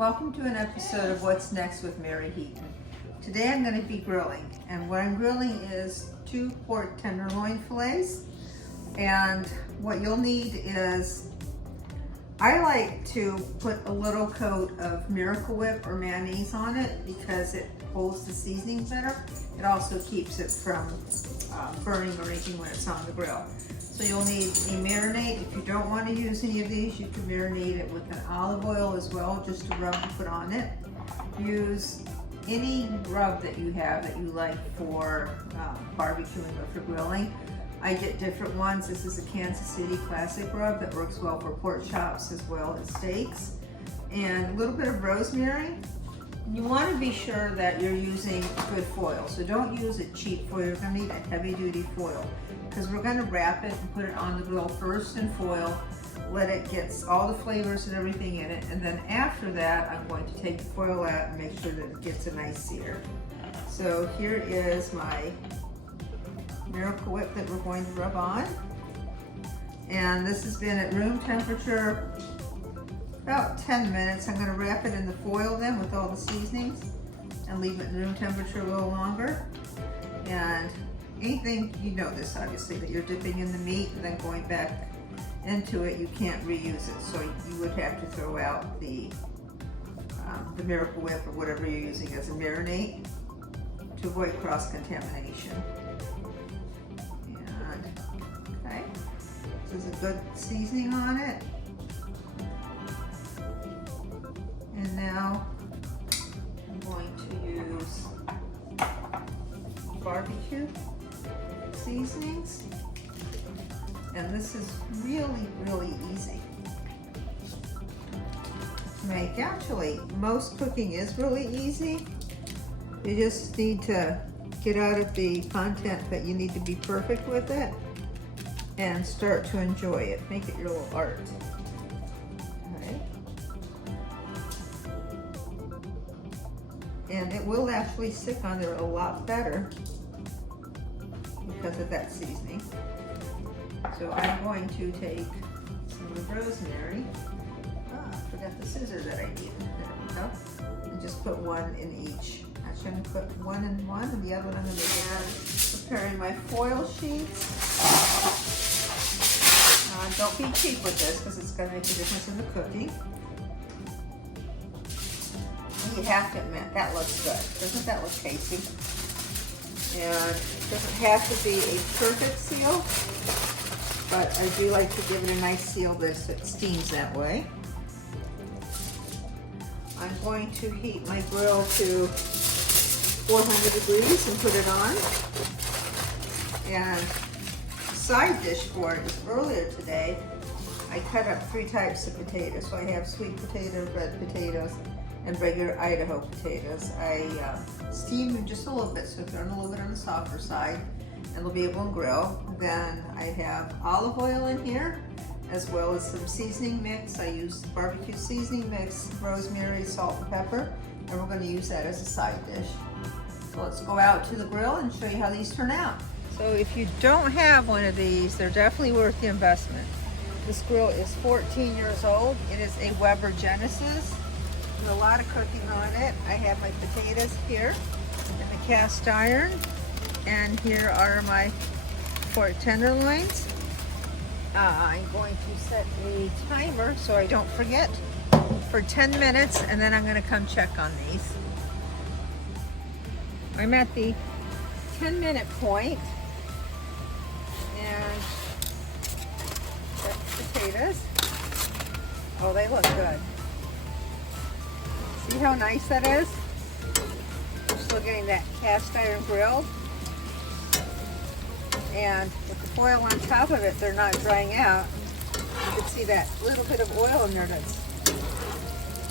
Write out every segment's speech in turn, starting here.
Welcome to an episode of What's Next with Mary Heaton. Today I'm going to be grilling, and what I'm grilling is 2 pork tenderloin fillets. And what you'll need is, I like to put a little coat of Miracle Whip or mayonnaise on it because it holds the seasoning better. It also keeps it from burning or anything when it's on the grill. So you'll need a marinade. If you don't want to use any of these, you can marinate it with an olive oil as well, just to rub and put on it. Use any rub that you have that you like for barbecuing or for grilling. I get different ones. This is a Kansas City classic rub that works well for pork chops as well as steaks. And a little bit of rosemary. You want to be sure that you're using good foil. So don't use a cheap foil. You're going to need a heavy duty foil, because we're going to wrap it and put it on the grill first in foil, let it get all the flavors and everything in it, and then after that I'm going to take the foil out and make sure that it gets a nice sear. So here is my Miracle Whip that we're going to rub on, and this has been at room temperature about 10 minutes. I'm going to wrap it in the foil then with all the seasonings and leave it in room temperature a little longer. And anything, you know this obviously, that you're dipping in the meat and then going back into it, you can't reuse it. So you would have to throw out the Miracle Whip or whatever you're using as a marinade to avoid cross-contamination. And, okay, this is a good seasoning on it. And now I'm going to use barbecue seasonings, and this is really easy to make. Actually, most cooking is really easy. You just need to get out of the content that you need to be perfect with it and start to enjoy it. Make it your little art. Alright. And it will actually stick on there a lot better because of that seasoning. So I'm going to take some of the rosemary. I forgot the scissors that I needed. There we go. And just put one in each. Actually, I'm going to put one in one, and the other one I'm going to add. Preparing my foil sheets. Don't be cheap with this because it's going to make a difference in the cooking. You have to admit, that looks good. Doesn't that look tasty? And it doesn't have to be a perfect seal, but I do like to give it a nice seal that it steams that way. I'm going to heat my grill to 400 degrees and put it on. And the side dish for it is earlier today, I cut up 3 types of potatoes. So I have sweet potato, red potatoes, and regular Idaho potatoes. I steam them just a little bit, so they're a little bit on the softer side, and they'll be able to grill. Then I have olive oil in here, as well as some seasoning mix. I use barbecue seasoning mix, rosemary, salt, and pepper, and we're going to use that as a side dish. So let's go out to the grill and show you how these turn out. So if you don't have one of these, they're definitely worth the investment. This grill is 14 years old. It is a Weber Genesis. There's a lot of cooking on it. I have my potatoes here in the cast iron, and here are my pork tenderloins. I'm going to set a timer so I don't forget for 10 minutes, and then I'm going to come check on these. I'm at the 10-minute point, and that's potatoes. Oh, they look good. See how nice that is? We're still getting that cast iron grill. And with the foil on top of it, they're not drying out. You can see that little bit of oil in there that's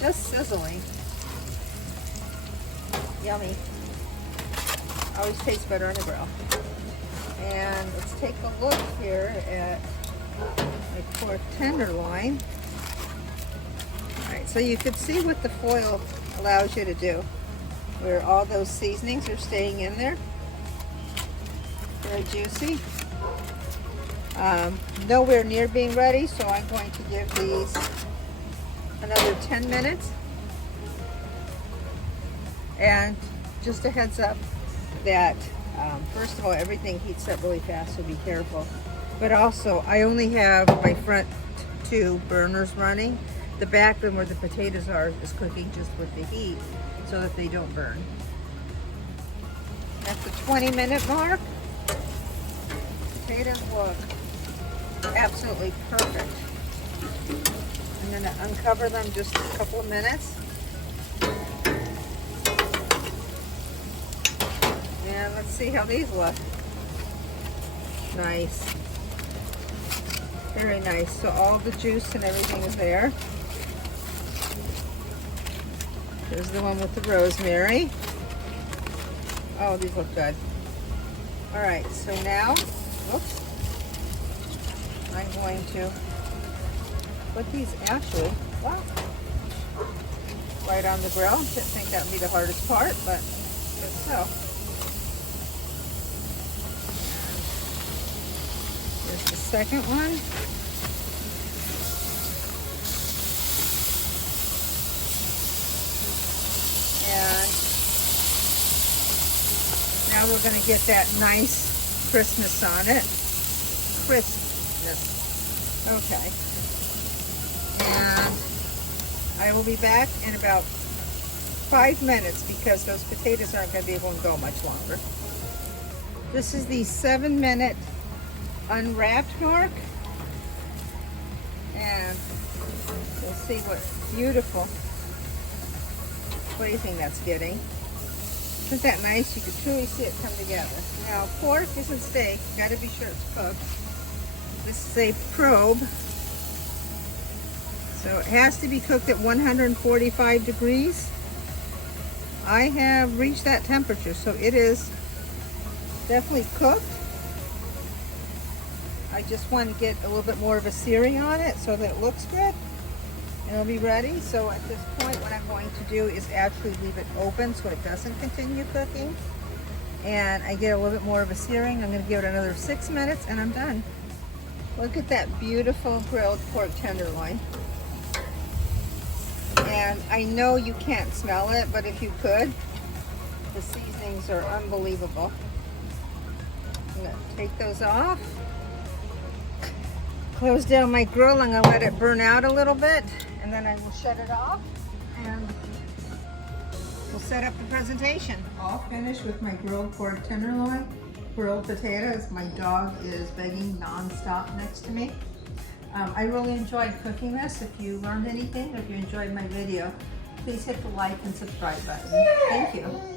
just sizzling. Yummy. Always tastes better on the grill. And let's take a look here at my pork tenderloin. Alright, so you can see what the foil allows you to do, where all those seasonings are staying in there. Very juicy. Nowhere near being ready, so I'm going to give these another 10 minutes And just a heads up that first of all, everything heats up really fast, so be careful. But also, I only have my front two burners running. The back one where the potatoes are is cooking just with the heat so that they don't burn. At the 20-minute mark, potatoes look absolutely perfect. I'm going to uncover them just a couple of minutes. And let's see how these look. Nice. Very nice. So all the juice and everything is there. There's the one with the rosemary. Oh, these look good. All right, so now, whoops, I'm going to put these actually, wow, right on the grill. Didn't think that would be the hardest part, but good so. And here's the second one. And now we're going to get that nice crispness on it. Crispness. Okay. And I will be back in about 5 minutes because those potatoes aren't going to be able to go much longer. This is the 7-minute unwrapped mark. And we'll see what beautiful glazing that's getting. Isn't that nice? You can truly see it come together. Now, pork isn't steak. Got to be sure it's cooked. This is a probe. So it has to be cooked at 145 degrees. I have reached that temperature, so it is definitely cooked. I just want to get a little bit more of a searing on it so that it looks good. And it'll be ready. So at this point, what I'm going to do is actually leave it open so it doesn't continue cooking. And I get a little bit more of a searing. I'm going to give it another 6 minutes and I'm done. Look at that beautiful grilled pork tenderloin. And I know you can't smell it, but if you could, the seasonings are unbelievable. I'm going to take those off. Close down my grill. I'm going to let it burn out a little bit. And then I will shut it off and we'll set up the presentation. All finished with my grilled pork tenderloin, grilled potatoes. My dog is begging non-stop next to me. I really enjoyed cooking this. If you learned anything, if you enjoyed my video, please hit the like and subscribe button. Thank you.